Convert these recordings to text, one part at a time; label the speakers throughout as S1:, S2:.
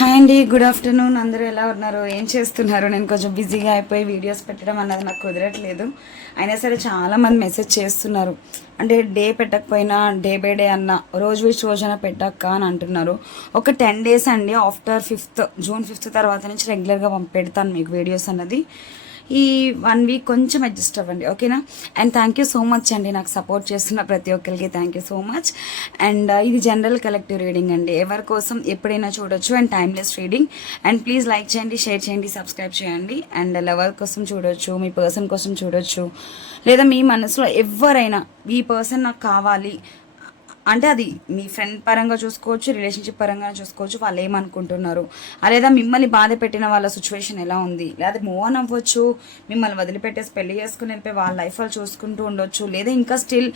S1: Hi అండి good afternoon. అందరూ ఎలా ఉన్నారు? ఏం చేస్తున్నారు? నేను కొంచెం బిజీగా అయిపోయి వీడియోస్ పెట్టడం అన్నది నాకు కుదరట్లేదు. అయినా సరే చాలా మంది మెసేజ్ చేస్తున్నారు. అంటే డే పెట్టకపోయినా డే బై డే అన్న రోజు విష్ రోజున పెట్టక్క అని అంటున్నారు. ఒక టెన్ డేస్ అండి ఆఫ్టర్ ఫిఫ్త్ జూన్ ఫిఫ్త్ తర్వాత నుంచి రెగ్యులర్గా పెడతాను మీకు వీడియోస్ అన్నది. ఈ వన్ వీక్ కొంచెం అడ్జస్ట్ అవ్వండి ఓకేనా? And thank you so much అండి నాకు సపోర్ట్ చేస్తున్న ప్రతి ఒక్కరికి thank you so much and ఇది జనరల్ కలెక్టివ్ రీడింగ్ అండి. ఎవరి కోసం ఎప్పుడైనా చూడొచ్చు and timeless reading and please like చేయండి షేర్ చేయండి సబ్స్క్రైబ్ చేయండి. అండ్ లవర్ కోసం చూడొచ్చు మీ పర్సన్ కోసం చూడొచ్చు. లేదా మీ మనసులో ఎవరైనా ఈ పర్సన్ నాకు కావాలి అంటే అది మీ ఫ్రెండ్ పరంగా చూసుకోవచ్చు రిలేషన్షిప్ పరంగా చూసుకోవచ్చు వాళ్ళు ఏమనుకుంటున్నారు? లేదా మిమ్మల్ని బాధ పెట్టిన వాళ్ళ సిచ్యువేషన్ ఎలా ఉంది? లేదా మూవ్ ఆన్ అవ్వచ్చు మిమ్మల్ని వదిలిపెట్టేసి పెళ్ళి చేసుకుని వెళ్ళిపోయి వాళ్ళ లైఫ్ వాళ్ళు చూసుకుంటూ ఉండొచ్చు లేదా ఇంకా స్టిల్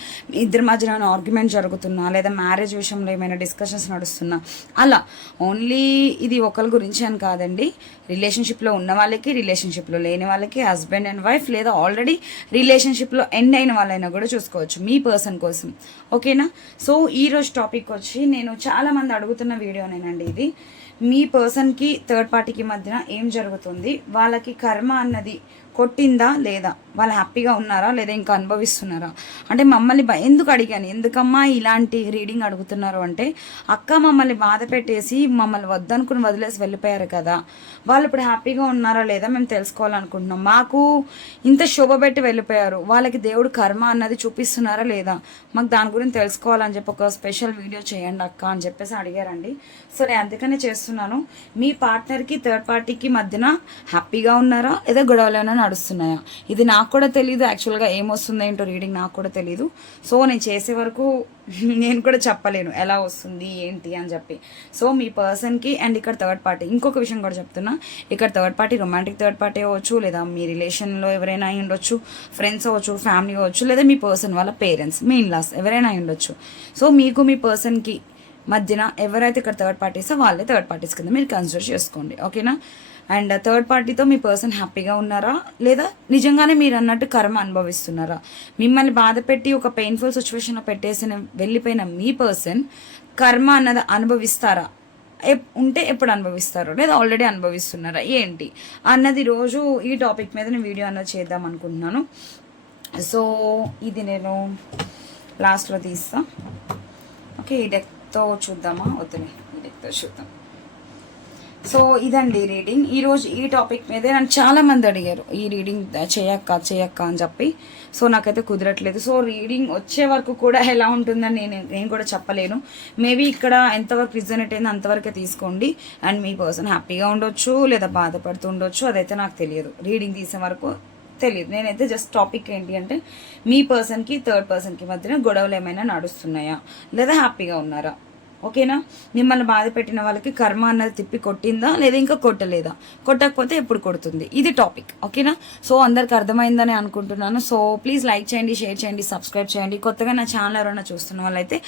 S1: ఇద్దరి మధ్యన ఆర్గ్యుమెంట్ జరుగుతున్నా లేదా మ్యారేజ్ విషయంలో ఏమైనా డిస్కషన్స్ నడుస్తున్నా? అలా ఓన్లీ ఇది ఒకరి గురించి అని కాదండి. రిలేషన్షిప్లో ఉన్న వాళ్ళకి రిలేషన్షిప్లో లేని వాళ్ళకి హస్బెండ్ అండ్ వైఫ్ లేదా ఆల్రెడీ రిలేషన్షిప్లో ఎండ్ అయిన వాళ్ళైనా కూడా చూసుకోవచ్చు మీ పర్సన్ కోసం. ఓకేనా సో ఈరోజు టాపిక్ వచ్చి నేను చాలామంది అడుగుతున్న వీడియోనేనండి ఇది. మీ పర్సన్కి థర్డ్ పార్టీకి మధ్యన ఏం జరుగుతుంది? వాళ్ళకి కర్మ అన్నది కొట్టిందా లేదా? వాళ్ళు హ్యాపీగా ఉన్నారా లేదా ఇంకా అనుభవిస్తున్నారా? అంటే మమ్మల్ని ఎందుకు అడిగాను? ఎందుకమ్మా ఇలాంటి రీడింగ్ అడుగుతున్నారు అంటే అక్క మమ్మల్ని బాధ పెట్టేసి మమ్మల్ని వద్దనుకుని వదిలేసి వెళ్ళిపోయారు కదా. వాళ్ళు ఇప్పుడు హ్యాపీగా ఉన్నారా లేదా మేము తెలుసుకోవాలనుకుంటున్నాం. మాకు ఇంత శోభ పెట్టి వెళ్ళిపోయారు. వాళ్ళకి దేవుడు కర్మ అన్నది చూపిస్తున్నారా లేదా? మాకు దాని గురించి తెలుసుకోవాలని చెప్పి ఒక స్పెషల్ వీడియో చేయండి అక్క అని చెప్పేసి అడిగారండి. సో నేను అందుకనే చేస్తున్నాను. మీ పార్ట్నర్కి థర్డ్ పార్టీకి మధ్యన హ్యాపీగా ఉన్నారా? లేదా గొడవలేనని నడుస్తున్నాయా? ఇది నాకు కూడా తెలియదు యాక్చువల్గా ఏమొస్తుంది ఏంటో రీడింగ్ నాకు కూడా తెలియదు సో నేను చేసే వరకు నేను కూడా చెప్పలేను. ఎలా వస్తుంది ఏంటి అని చెప్పి. సో మీ పర్సన్కి అండ్ ఇక్కడ థర్డ్ పార్టీ ఇంకొక విషయం కూడా చెప్తున్నా. ఇక్కడ third party romantic third party అవ్వచ్చు లేదా మీ రిలేషన్లో ఎవరైనా అయి ఉండొచ్చు ఫ్రెండ్స్ అవ్వచ్చు ఫ్యామిలీ అవ్వచ్చు లేదా మీ పర్సన్ వాళ్ళ పేరెంట్స్ మీ ఇన్లాస్ ఎవరైనా అయి ఉండొచ్చు. సో మీకు మీ పర్సన్కి మధ్యన ఎవరైతే ఇక్కడ థర్డ్ పార్టీస్ వాళ్ళే థర్డ్ పార్టీస్ కింద మీరు కన్సిడర్ చేసుకోండి. ఓకేనా అండ్ థర్డ్ పార్టీతో మీ పర్సన్ హ్యాపీగా ఉన్నారా? లేదా నిజంగానే మీరు అన్నట్టు కర్మ అనుభవిస్తున్నారా? మిమ్మల్ని బాధ పెట్టి ఒక పెయిన్ఫుల్ సిచ్యువేషన్లో పెట్టేసిన వెళ్ళిపోయిన మీ పర్సన్ కర్మ అన్నది అనుభవిస్తారా? ఉంటే ఎప్పుడు అనుభవిస్తారు? లేదా ఆల్రెడీ అనుభవిస్తున్నారా? ఏంటి? అన్నది రోజు ఈ టాపిక్ మీద నేను వీడియో అన్నది చేద్దాం అనుకుంటున్నాను. సో ఇది నేను లాస్ట్లో తీస్తా. ఓకే ఈ డెక్తో చూద్దామా? వద్దులే ఈ డెక్తో చూద్దాం. సో ఇదండి రీడింగ్ ఈరోజు ఈ టాపిక్ మీదే నన్ను చాలా మంది అడిగారు. ఈ రీడింగ్ చేయక్క చేయక్క అని చెప్పి. సో నాకైతే కుదరట్లేదు. సో రీడింగ్ వచ్చే వరకు కూడా ఎలా ఉంటుందని నేను నేను కూడా చెప్పలేను. మేబీ ఇక్కడ ఎంతవరకు రిజనేట్ అయిందో అంతవరకే తీసుకోండి. అండ్ మీ పర్సన్ హ్యాపీగా ఉండొచ్చు లేదా బాధపడుతూ ఉండొచ్చు అదైతే నాకు తెలియదు. రీడింగ్ తీసే వరకు తెలియదు. నేనైతే జస్ట్ టాపిక్ ఏంటి అంటే మీ పర్సన్కి థర్డ్ పర్సన్కి మధ్యన గొడవలు ఏమైనా నడుస్తున్నాయా? లేదా హ్యాపీగా ఉన్నారా? ఓకేనా? మిమ్మల్ని బాధ పెట్టిన వాళ్ళకి కర్మ అన్నది తిప్పి కొట్టిందా? లేదా ఇంకా కొట్టలేదా? కొట్టకపోతే ఎప్పుడు కొడుతుంది? ఇది టాపిక్ ఓకేనా? సో అందరికి అర్థమైందని అనుకుంటున్నాను. సో ప్లీజ్ లైక్ చేయండి షేర్ చేయండి సబ్స్క్రైబ్ చేయండి. కొత్తగా నా ఛానల్ ఎవరైనా చూస్తున్న వాళ్ళైతే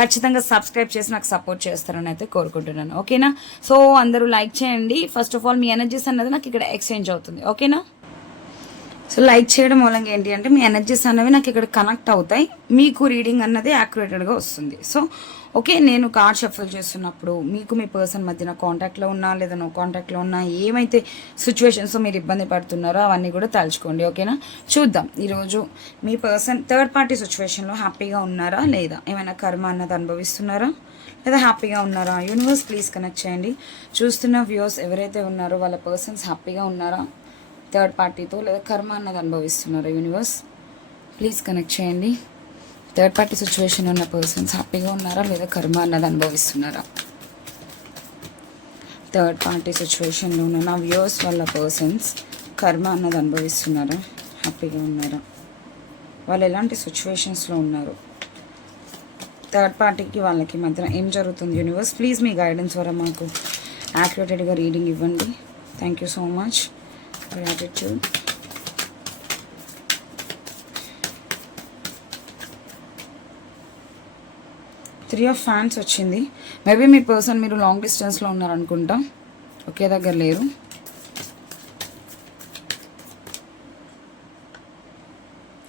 S1: ఖచ్చితంగా సబ్స్క్రైబ్ చేసి నాకు సపోర్ట్ చేస్తారని అయితే కోరుకుంటున్నాను. ఓకేనా? సో అందరూ లైక్ చేయండి. ఫస్ట్ ఆఫ్ ఆల్ మీ ఎనర్జీస్ అన్నది నాకు ఇక్కడ ఎక్స్చేంజ్ అవుతుంది. ఓకేనా? సో లైక్ చేయడం మూలంగా ఏంటి అంటే మీ ఎనర్జీస్ అనేవి నాకు ఇక్కడ కనెక్ట్ అవుతాయి. మీకు రీడింగ్ అన్నది యాక్యురేటెడ్గా వస్తుంది. సో ఓకే నేను కార్డ్ షఫల్ చేస్తున్నప్పుడు మీకు మీ పర్సన్ మధ్యన కాంటాక్ట్లో ఉన్నా లేదా నో కాంటాక్ట్లో ఉన్నా ఏమైతే సిచ్యువేషన్స్ మీరు ఇబ్బంది పడుతున్నారో అవన్నీ కూడా తలుచుకోండి ఓకేనా? చూద్దాం. ఈరోజు మీ పర్సన్ థర్డ్ పార్టీ సిచ్యువేషన్లో హ్యాపీగా ఉన్నారా లేదా? ఏమైనా కర్మ అన్నది అనుభవిస్తున్నారా? లేదా హ్యాపీగా ఉన్నారా? యూనివర్స్ ప్లీజ్ కనెక్ట్ చేయండి. చూస్తున్న వ్యూస్ ఎవరైతే ఉన్నారో వాళ్ళ పర్సన్స్ హ్యాపీగా ఉన్నారా? థర్డ్ పార్టీతో లేదా కర్మ అన్నది అనుభవిస్తున్నారా యూనివర్స్ ప్లీజ్ కనెక్ట్ చేయండి. థర్డ్ పార్టీ సిచ్యువేషన్ ఉన్న పర్సన్స్ హ్యాపీగా ఉన్నారా లేదా కర్మ అన్నది అనుభవిస్తున్నారా? థర్డ్ పార్టీ సిచ్యువేషన్లో ఉన్న నా వ్యూస్ వాళ్ళ పర్సన్స్ కర్మ అన్నది అనుభవిస్తున్నారా? హ్యాపీగా ఉన్నారా? వాళ్ళు ఎలాంటి సిచ్యువేషన్స్లో ఉన్నారు? థర్డ్ పార్టీకి వాళ్ళకి మధ్యన ఏం జరుగుతుంది యూనివర్స్ ప్లీజ్ మీ గైడెన్స్ ద్వారా మాకు యాక్యురేటెడ్గా రీడింగ్ ఇవ్వండి. Thank you so much gratitude three of fans వచ్చింది. మేబీ మీ పర్సన్ మీరు లాంగ్ డిస్టెన్స్లో ఉన్నారనుకుంటా. ఒకే దగ్గర లేరు.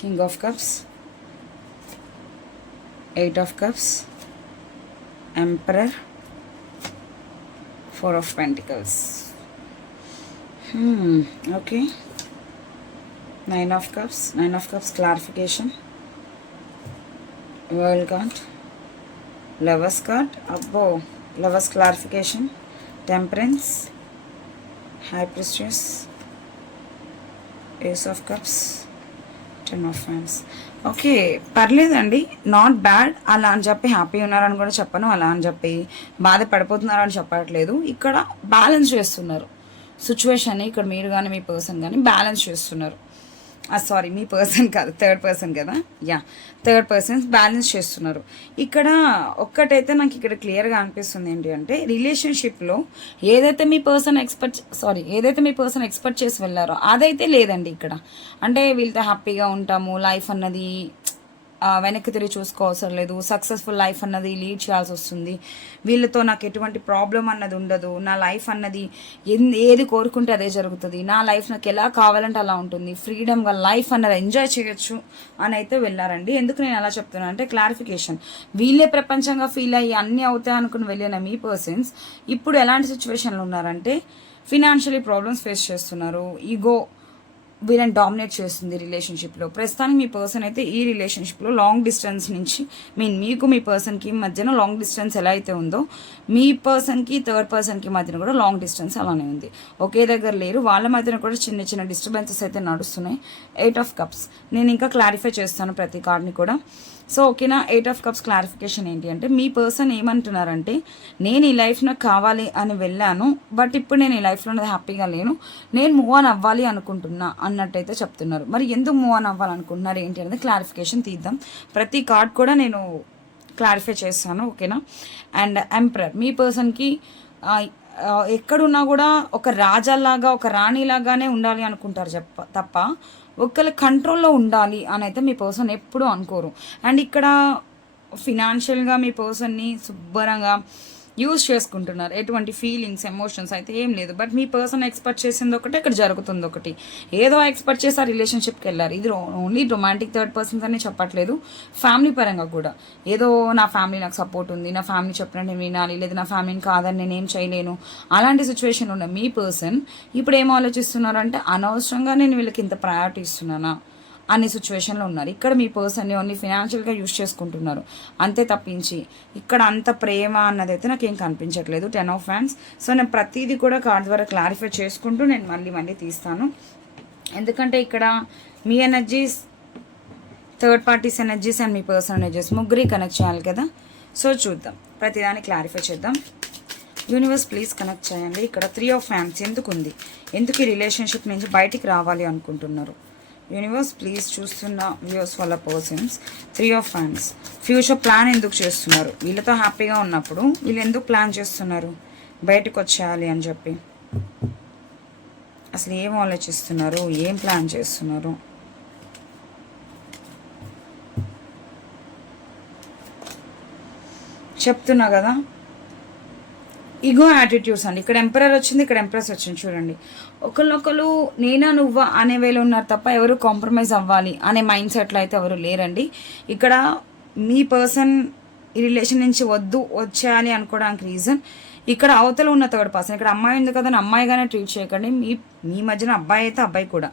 S1: King of cups eight of cups emperor four of pentacles okay nine of cups nine of cups clarification world card lovers card. అబ్బో lovers clarification. Temperance. High priestess ace of cups. Ten of fans. Okay పర్లేదండి. Not bad. అలా అని చెప్పి happy ఉన్నారని కూడా చెప్పను. అలా అని చెప్పి బాధపడిపోతున్నారు అని చెప్పట్లేదు. ఇక్కడ బ్యాలెన్స్ చేస్తున్నారు. సిచ్యువేషన్ ఇక్కడ మీరు కానీ మీ పర్సన్ కానీ బ్యాలెన్స్ చేస్తున్నారు. Ah, సారీ మీ పర్సన్ కాదు థర్డ్ పర్సన్ కదా? యా థర్డ్ పర్సన్స్ బ్యాలెన్స్ చేస్తున్నారు. ఇక్కడ ఒక్కటైతే నాకు ఇక్కడ క్లియర్గా అనిపిస్తుంది ఏంటి అంటే రిలేషన్షిప్లో ఏదైతే మీ పర్సన్ ఎక్స్పెక్ట్ సారీ ఏదైతే మీ పర్సన్ ఎక్స్పెక్ట్ చేసి వెళ్ళారో అదైతే లేదండి ఇక్కడ. అంటే వీళ్ళతో హ్యాపీగా ఉంటాము లైఫ్ అన్నది వెనక్కి తిరిగి చూసుకోవసరం లేదు. సక్సెస్ఫుల్ లైఫ్ అన్నది లీడ్ చేయాల్సి వస్తుంది. వీళ్ళతో నాకు ఎటువంటి ప్రాబ్లం అన్నది ఉండదు. నా లైఫ్ అన్నది ఎన్ ఏది కోరుకుంటే అదే జరుగుతుంది. నా లైఫ్ నాకు ఎలా కావాలంటే అలా ఉంటుంది. ఫ్రీడమ్గా లైఫ్ అన్నది ఎంజాయ్ చేయొచ్చు అని అయితే వెళ్ళారండి. ఎందుకు నేను అలా చెప్తున్నాను అంటే క్లారిఫికేషన్. వీళ్ళే ప్రపంచంగా ఫీల్ అయ్యి అన్నీ అవుతాయి అనుకుని వెళ్ళిన మీ పర్సన్స్ ఇప్పుడు ఎలాంటి సిచ్యువేషన్లో ఉన్నారంటే ఫినాన్షియలీ ప్రాబ్లమ్స్ ఫేస్ చేస్తున్నారు. ఈగో వీళ్ళని డామినేట్ చేస్తుంది రిలేషన్షిప్లో ప్రస్తుతానికి మీ పర్సన్ అయితే ఈ రిలేషన్షిప్లో లాంగ్ డిస్టెన్స్ నుంచి మీన్ మీకు మీ పర్సన్కి మధ్యన లాంగ్ డిస్టెన్స్ ఎలా అయితే ఉందో మీ పర్సన్కి థర్డ్ పర్సన్కి మధ్యన కూడా లాంగ్ డిస్టెన్స్ అలానే ఉంది. ఒకే దగ్గర లేరు వాళ్ళ మధ్యన కూడా చిన్న చిన్న డిస్టర్బెన్సెస్ అయితే నడుస్తున్నాయి. ఎయిట్ ఆఫ్ కప్స్ నేను ఇంకా క్లారిఫై చేస్తాను ప్రతి కార్డ్ని కూడా. సో ఓకేనా? ఎయిట్ ఆఫ్ కప్స్ క్లారిఫికేషన్ ఏంటి అంటే మీ పర్సన్ ఏమంటున్నారంటే నేను ఈ లైఫ్ నాకు కావాలి అని వెళ్ళాను బట్ ఇప్పుడు నేను ఈ లైఫ్లో హ్యాపీగా లేను. నేను మూవ్ ఆన్ అవ్వాలి అనుకుంటున్నా అన్నట్టయితే చెప్తున్నారు. మరి ఎందుకు మూవ్ ఆన్ అవ్వాలనుకుంటున్నారు ఏంటి అనేది క్లారిఫికేషన్ తీద్దాం. ప్రతి కార్డ్ కూడా నేను క్లారిఫై చేస్తాను ఓకేనా? అండ్ ఎంప్రర్ మీ పర్సన్కి ఎక్కడున్నా కూడా ఒక రాజాలాగా ఒక రాణిలాగానే ఉండాలి అనుకుంటారు చెప్ప తప్ప ఒకళ్ళ కంట్రోల్లో ఉండాలి అని అయితే మీ పర్సన్ ఎప్పుడూ అనుకోరు. అండ్ ఇక్కడ ఫినాన్షియల్గా మీ పర్సన్ని శుభ్రంగా యూజ్ చేసుకుంటున్నారు. ఎటువంటి ఫీలింగ్స్ ఎమోషన్స్ అయితే ఏం లేదు. బట్ మీ పర్సన్ ఎక్స్పెక్ట్ చేసింది ఒకటి ఇక్కడ జరుగుతుంది ఒకటి. ఏదో ఎక్స్పెక్ట్ చేసి ఆ రిలేషన్షిప్కి వెళ్ళారు. ఇది ఓన్లీ రొమాంటిక్ థర్డ్ పర్సన్స్ అని చెప్పట్లేదు. ఫ్యామిలీ పరంగా కూడా. ఏదో నా ఫ్యామిలీ నాకు సపోర్ట్ ఉంది. నా ఫ్యామిలీ చెప్పినట్టు నేను వినాలి. లేదా నా ఫ్యామిలీని కాదని నేను ఏం చేయలేను. అలాంటి సిచ్యువేషన్ ఉన్న మీ పర్సన్ ఇప్పుడు ఏం ఆలోచిస్తున్నారంటే అనవసరంగా నేను వీళ్ళకి ఇంత ప్రయారిటీ ఇస్తున్నానా? అనే సిచ్యువేషన్లో ఉన్నారు. ఇక్కడ మీ పర్సన్ని ఓన్లీ ఫినాన్షియల్గా యూస్ చేసుకుంటున్నారు. అంతే తప్పించి ఇక్కడ అంత ప్రేమ అన్నది అయితే నాకు ఏం కనిపించట్లేదు టెన్ ఆఫ్ ఫ్యాన్స్ సో నేను ప్రతిదీ కూడా కార్డ్ ద్వారా క్లారిఫై చేసుకుంటూ నేను మళ్ళీ మళ్ళీ తీస్తాను. ఎందుకంటే ఇక్కడ మీ energies third parties energies and me personal energies ముగ్గురి కనెక్ట్ చేయాలి కదా. సో చూద్దాం. ప్రతిదాన్ని క్లారిఫై చేద్దాం. యూనివర్స్ ప్లీజ్ కనెక్ట్ చేయండి. ఇక్కడ త్రీ ఆఫ్ ఫ్యాన్స్ ఎందుకు ఉంది ఎందుకు ఈ రిలేషన్షిప్ నుంచి బయటికి రావాలి అనుకుంటున్నారు? యూనివర్స్ ప్లీజ్ చూస్తున్న వ్యూస్ వాళ్ళ పర్సన్స్ త్రీ ఆఫ్ ఫ్యాన్స్ ఫ్యూచర్ ప్లాన్ ఎందుకు చేస్తున్నారు? వీళ్ళతో హ్యాపీగా ఉన్నప్పుడు వీళ్ళు ఎందుకు ప్లాన్ చేస్తున్నారు? బయటకు వచ్చేయాలి అని చెప్పి. అసలు ఏం ఆలోచిస్తున్నారు? ఏం ప్లాన్ చేస్తున్నారు? చెప్తున్నా కదా ఈగో యాటిట్యూడ్స్ అండి. ఇక్కడ ఎంపరర్ వచ్చింది ఇక్కడ ఎంప్రెస్ వచ్చింది చూడండి. ఒకళ్ళొకరు నేనా నువ్వా అనే వేలో ఉన్నారు తప్ప ఎవరు కాంప్రమైజ్ అవ్వాలి అనే మైండ్ సెట్లో అయితే ఎవరు లేరండి. ఇక్కడ మీ పర్సన్ ఈ రిలేషన్ నుంచి వద్దు వచ్చేయాలి అనుకోవడానికి రీజన్ ఇక్కడ అవతల ఉన్న థర్డ్ పర్సన్ ఇక్కడ అమ్మాయి ఉంది కదా అని అమ్మాయిగానే ట్రీట్ చేయకండి. మీ మీ మధ్యన అబ్బాయి అయితే అబ్బాయి కూడా.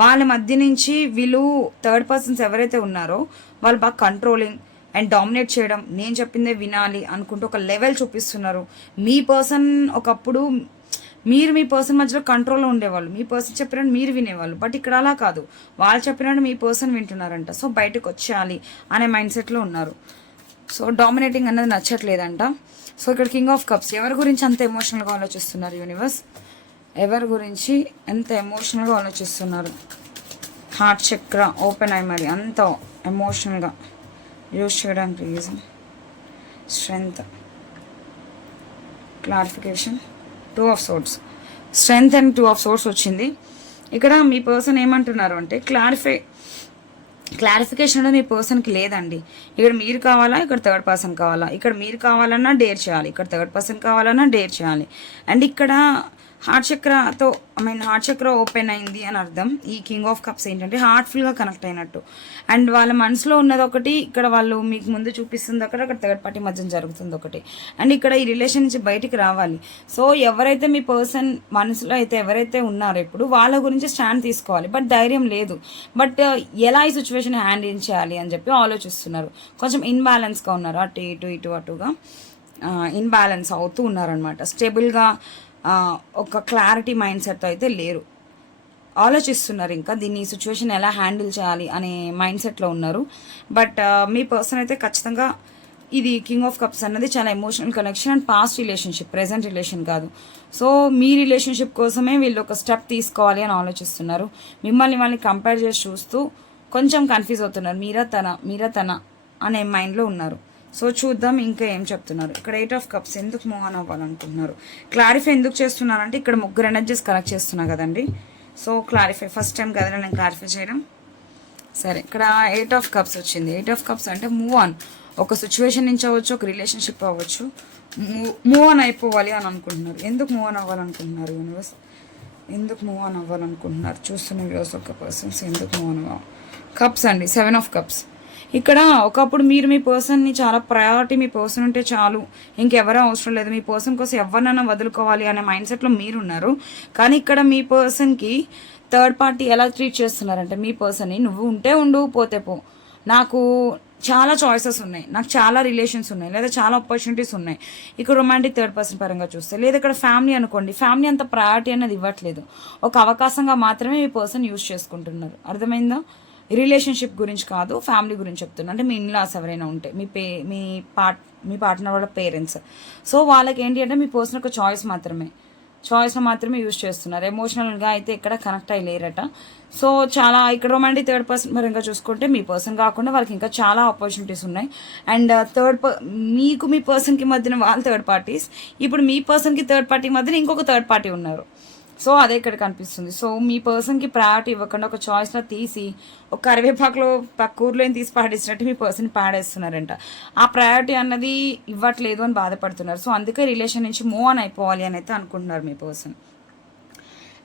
S1: వాళ్ళ మధ్య నుంచి వీళ్ళు థర్డ్ పర్సన్స్ ఎవరైతే ఉన్నారో వాళ్ళు బాగా కంట్రోలింగ్ అండ్ డామినేట్ చేయడం నేను చెప్పిందే వినాలి అనుకుంటూ ఒక లెవెల్ చూపిస్తున్నారు. మీ పర్సన్ ఒకప్పుడు మీరు మీ పర్సన్ మధ్యలో కంట్రోల్లో ఉండేవాళ్ళు. మీ పర్సన్ చెప్పినట్టు మీరు వినేవాళ్ళు. బట్ ఇక్కడ అలా కాదు. వాళ్ళు చెప్పినట్టు మీ పర్సన్ వింటున్నారంట. సో బయటకు వచ్చేయాలి అనే మైండ్ సెట్లో ఉన్నారు. సో డామినేటింగ్ అనేది నచ్చట్లేదంట. సో ఇక్కడ కింగ్ ఆఫ్ కప్స్ ఎవరి గురించి అంత ఎమోషనల్గా ఆలోచిస్తున్నారు యూనివర్స్ ఎవరి గురించి ఎంత ఎమోషనల్గా ఆలోచిస్తున్నారు? హార్ట్ చక్ర ఓపెన్ అయ్యి మరి అంత ఎమోషనల్గా యూజ్ చేయడానికి reason strength clarification two of swords strength and two of swords వచ్చింది. ఇక్కడ మీ పర్సన్ ఏమంటున్నారు అంటే క్లారిఫై క్లారిఫికేషన్ అనేది మీ పర్సన్కి లేదండి. ఇక్కడ మీరు కావాలా ఇక్కడ థర్డ్ పర్సన్ కావాలా? ఇక్కడ మీరు కావాలన్నా డేర్ చేయాలి. ఇక్కడ థర్డ్ పర్సన్ కావాలన్నా డేర్ చేయాలి. అండ్ ఇక్కడ హార్ట్ చక్రతో ఐ మీన్ హార్ట్ చక్ర ఓపెన్ అయింది అని అర్థం. ఈ కింగ్ ఆఫ్ కప్స్ ఏంటంటే హార్ట్ఫుల్గా కనెక్ట్ అయినట్టు. అండ్ వాళ్ళ మనసులో ఉన్నది ఒకటి ఇక్కడ వాళ్ళు మీకు ముందు చూపిస్తుంది ఒకటి అక్కడ థర్డ్ పార్టీ మధ్య జరుగుతుంది ఒకటి. అండ్ ఇక్కడ ఈ రిలేషన్ నుంచి బయటికి రావాలి. సో ఎవరైతే మీ పర్సన్ మనసులో అయితే ఎవరైతే ఉన్నారో ఇప్పుడు వాళ్ళ గురించి స్టాండ్ తీసుకోవాలి. బట్ ధైర్యం లేదు. బట్ uh, ఎలా ఈ సిచ్యువేషన్ హ్యాండిల్ చేయాలి అని చెప్పి ఆలోచిస్తున్నారు. కొంచెం ఇన్బ్యాలెన్స్గా ఉన్నారు. అటు ఇటు ఇటు అటుగా uh, ఇన్బ్యాలెన్స్ అవుతూ ఉన్నారనమాట స్టేబుల్గా ఒక క్లారిటీ మైండ్ సెట్తో అయితే లేరు. ఆలోచిస్తున్నారు ఇంకా దీన్ని సిచ్యువేషన్ ఎలా హ్యాండిల్ చేయాలి అనే మైండ్ సెట్లో ఉన్నారు. బట్ మీ పర్సన్ అయితే ఖచ్చితంగా ఇది కింగ్ ఆఫ్ కప్స్ అన్నది చాలా emotional connection and past relationship present relation కాదు. సో మీ రిలేషన్షిప్ కోసమే వీళ్ళు ఒక స్టెప్ తీసుకోవాలి అని ఆలోచిస్తున్నారు. మిమ్మల్ని వాళ్ళని కంపేర్ చేసి చూస్తూ కొంచెం కన్ఫ్యూజ్ అవుతున్నారు. మీరా తన మీరా తన అనే మైండ్లో ఉన్నారు. సో చూద్దాం ఇంకా ఏం చెప్తున్నారు. ఇక్కడ ఎయిట్ ఆఫ్ కప్స్ ఎందుకు మూవ్ ఆన్ అవ్వాలనుకుంటున్నారు? క్లారిఫై ఎందుకు చేస్తున్నారంటే ఇక్కడ ముగ్గురు ఎనర్జీస్ కనెక్ట్ చేస్తున్నా కదండి. సో క్లారిఫై ఫస్ట్ టైం కదా నేను క్లారిఫై చేయడం. సరే ఇక్కడ ఎయిట్ ఆఫ్ కప్స్ వచ్చింది. ఎయిట్ ఆఫ్ కప్స్ అంటే మూవ్ ఆన్ ఒక సిచ్యువేషన్ నుంచి అవ్వచ్చు ఒక రిలేషన్షిప్ అవ్వచ్చు. మూవ్ ఆన్ అయిపోవాలి అని అనుకుంటున్నారు. ఎందుకు మూవ్ ఆన్ అవ్వాలనుకుంటున్నారు యూనివర్స్ ఎందుకు మూవ్ ఆన్ అవ్వాలనుకుంటున్నారు? చూస్తున్న వ్యూస్ ఒక పర్సన్స్ ఎందుకు మూవ్ ఆన్ అవ్వాలి కప్స్ అండి. సెవెన్ ఆఫ్ కప్స్ ఇక్కడ ఒకప్పుడు మీరు మీ పర్సన్ని చాలా ప్రయారిటీ మీ పర్సన్ ఉంటే చాలు. ఇంకెవరూ అవసరం లేదు. మీ పర్సన్ కోసం ఎవరినైనా వదులుకోవాలి అనే మైండ్ సెట్లో మీరున్నారు. కానీ ఇక్కడ మీ పర్సన్కి థర్డ్ పార్టీ ఎలా ట్రీట్ చేస్తున్నారంటే మీ పర్సన్ని నువ్వు ఉంటే ఉండు పోతే పో. నాకు చాలా చాయిసెస్ ఉన్నాయి. నాకు చాలా రిలేషన్స్ ఉన్నాయి. లేదా చాలా ఆపర్చునిటీస్ ఉన్నాయి. ఇక్కడ రొమాంటిక్ థర్డ్ పర్సన్ పరంగా చూస్తే లేదా ఇక్కడ ఫ్యామిలీ అనుకోండి. ఫ్యామిలీ అంత ప్రయారిటీ అనేది ఇవ్వట్లేదు. ఒక అవకాశంగా మాత్రమే మీ పర్సన్ యూజ్ చేసుకుంటున్నారు. అర్థమైందా? రిలేషన్షిప్ గురించి కాదు ఫ్యామిలీ గురించి చెప్తున్నా. అంటే మీ ఇన్లాస్ ఎవరైనా ఉంటే మీ పే మీ పార్ట్ మీ పార్ట్నర్ వాళ్ళ పేరెంట్స్. సో వాళ్ళకి ఏంటి అంటే మీ పర్సన్ ఒక చాయిస్ మాత్రమే. చాయిస్ మాత్రమే యూజ్ చేస్తున్నారు. ఎమోషనల్గా అయితే ఇక్కడ కనెక్ట్ అయ్యి లేరట. సో చాలా ఇక్కడ రొమాంటిక్ థర్డ్ పర్సన్ పరంగా చూసుకుంటే మీ పర్సన్ కాకుండా వాళ్ళకి ఇంకా చాలా ఆపర్చునిటీస్ ఉన్నాయి. అండ్ థర్డ్ uh, మీకు మీ పర్సన్కి మధ్యన వాళ్ళు థర్డ్ పార్టీస్ ఇప్పుడు మీ పర్సన్కి థర్డ్ పార్టీ మధ్యన ఇంకొక థర్డ్ పార్టీ ఉన్నారు. సో అదే ఇక్కడ కనిపిస్తుంది. సో మీ పర్సన్కి ప్రయారిటీ ఇవ్వకుండా ఒక చాయిస్లో తీసి ఒక కరివేపాకులో పక్క తీసి పాడేసినట్టు మీ పర్సన్ పాడేస్తున్నారంట. ఆ ప్రయారిటీ అన్నది ఇవ్వట్లేదు అని బాధపడుతున్నారు. సో అందుకే రిలేషన్ నుంచి మూవ్ ఆన్ అయిపోవాలి అని అయితే అనుకుంటున్నారు మీ పర్సన్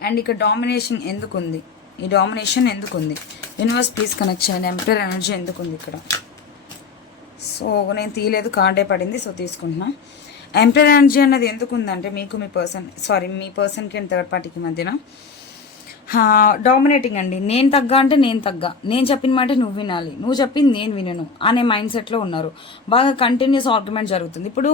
S1: అండ్ ఇక్కడ డామినేషన్ ఎందుకు ఉంది ఈ డామినేషన్ ఎందుకు ఉంది యూనివర్స్ ప్లీజ్ కనెక్ట్ చేయండి ఎంపైర్ ఎనర్జీ ఎందుకు ఉంది ఇక్కడ? సో నేను తీయలేదు కార్డే పడింది సో తీసుకుంటున్నాను ఎంపైర్ ఎనర్జీ అన్నది ఎందుకు ఉందంటే మీకు మీ పర్సన్ సారీ మీ పర్సన్కి అండ్ థర్డ్ పార్టీకి మధ్యన డామినేటింగ్ అండి. నేను తగ్గ అంటే నేను తగ్గ. నేను చెప్పిన మాట నువ్వు వినాలి. నువ్వు చెప్పింది నేను వినను అనే మైండ్ సెట్లో ఉన్నారు. బాగా కంటిన్యూస్ ఆర్గ్యుమెంట్ జరుగుతుంది. ఇప్పుడు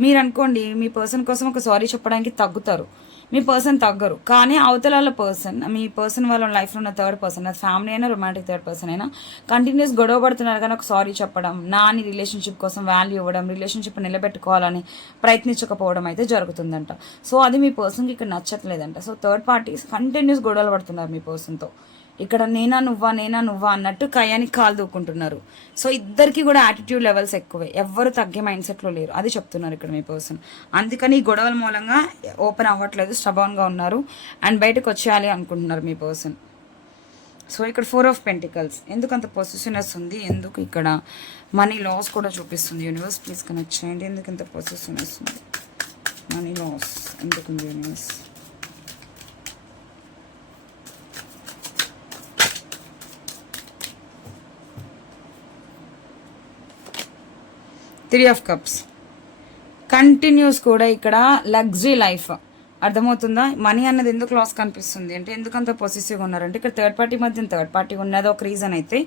S1: మీరు అనుకోండి మీ పర్సన్ కోసం ఒక సారీ చెప్పడానికి తగ్గుతారు. మీ పర్సన్ తగ్గరు. కానీ అవతల పర్సన్ మీ పర్సన్ వాళ్ళ లైఫ్లో ఉన్న థర్డ్ పర్సన్ అది ఫ్యామిలీ అయినా రొమాంటిక్ థర్డ్ పర్సన్ అయినా కంటిన్యూస్ గొడవ పడుతున్నారు కానీ ఒక సారీ చెప్పడం నాని రిలేషన్షిప్ కోసం వాల్యూ ఇవ్వడం రిలేషన్షిప్ నిలబెట్టుకోవాలని ప్రయత్నించకపోవడం అయితే జరుగుతుందంట. సో అది మీ పర్సన్కి ఇక్కడ నచ్చట్లేదంట. సో థర్డ్ పార్టీస్ కంటిన్యూస్ గొడవలు పడుతున్నారు మీ పర్సన్తో ఇక్కడ నేనా నువ్వా నేనా నువ్వా అన్నట్టు కయానికి కాలు దూకుంటున్నారు. సో ఇద్దరికి కూడా యాటిట్యూడ్ లెవెల్స్ ఎక్కువే. ఎవ్వరు తగ్గే మైండ్ సెట్లో లేరు. అది చెప్తున్నారు ఇక్కడ మీ పర్సన్ అందుకని ఈ గొడవల మూలంగా ఓపెన్ అవ్వట్లేదు స్టబాన్గా ఉన్నారు అండ్ బయటకు వచ్చేయాలి అనుకుంటున్నారు మీ పర్సన్ సో ఇక్కడ ఫోర్ ఆఫ్ పెంటికల్స్ ఎందుకు అంత పొసిషనెస్ ఉంది? ఎందుకు ఇక్కడ మనీ లాస్ కూడా చూపిస్తుంది యూనివర్స్ ప్లీజ్ కనెక్ట్ చేయండి. ఎందుకు ఇంత పొసిషనెస్ ఉంది? మనీ లాస్ ఎందుకు ఉంది universe three of cups continues కూడా ఇక్కడ లగ్జరీ లైఫ్ అర్థమవుతుందా? మనీ అన్నది ఎందుకు లాస్ కనిపిస్తుంది? అంటే ఎందుకు అంత పొసెసివ్గా ఉన్నారంటే ఇక్కడ థర్డ్ పార్టీ మధ్య థర్డ్ పార్టీ ఉన్నది ఒక రీజన్ అయితే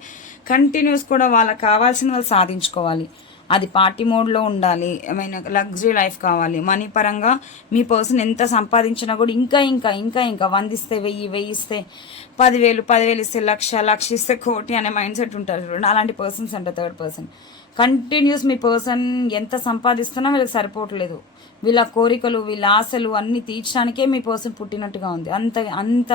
S1: కంటిన్యూస్ కూడా వాళ్ళకి కావాల్సిన వాళ్ళు సాధించుకోవాలి. అది పార్టీ మోడ్లో ఉండాలి. ఐ లగ్జరీ లైఫ్ కావాలి. మనీ పరంగా మీ పర్సన్ ఎంత సంపాదించినా కూడా ఇంకా ఇంకా ఇంకా ఇంకా వందిస్తే వెయ్యి వెయ్యి ఇస్తే పదివేలు పదివేలు ఇస్తే లక్ష లక్ష ఇస్తే కోటి అనే మైండ్ సెట్ ఉంటారు చూడండి. అలాంటి పర్సన్స్ అంటే థర్డ్ పర్సన్ కంటిన్యూస్ మీ పర్సన్ ఎంత సంపాదిస్తున్నా వీళ్ళకి సరిపోవట్లేదు. వీళ్ళ కోరికలు వీళ్ళ ఆశలు అన్నీ తీర్చడానికే మీ పర్సన్ పుట్టినట్టుగా ఉంది. అంత అంత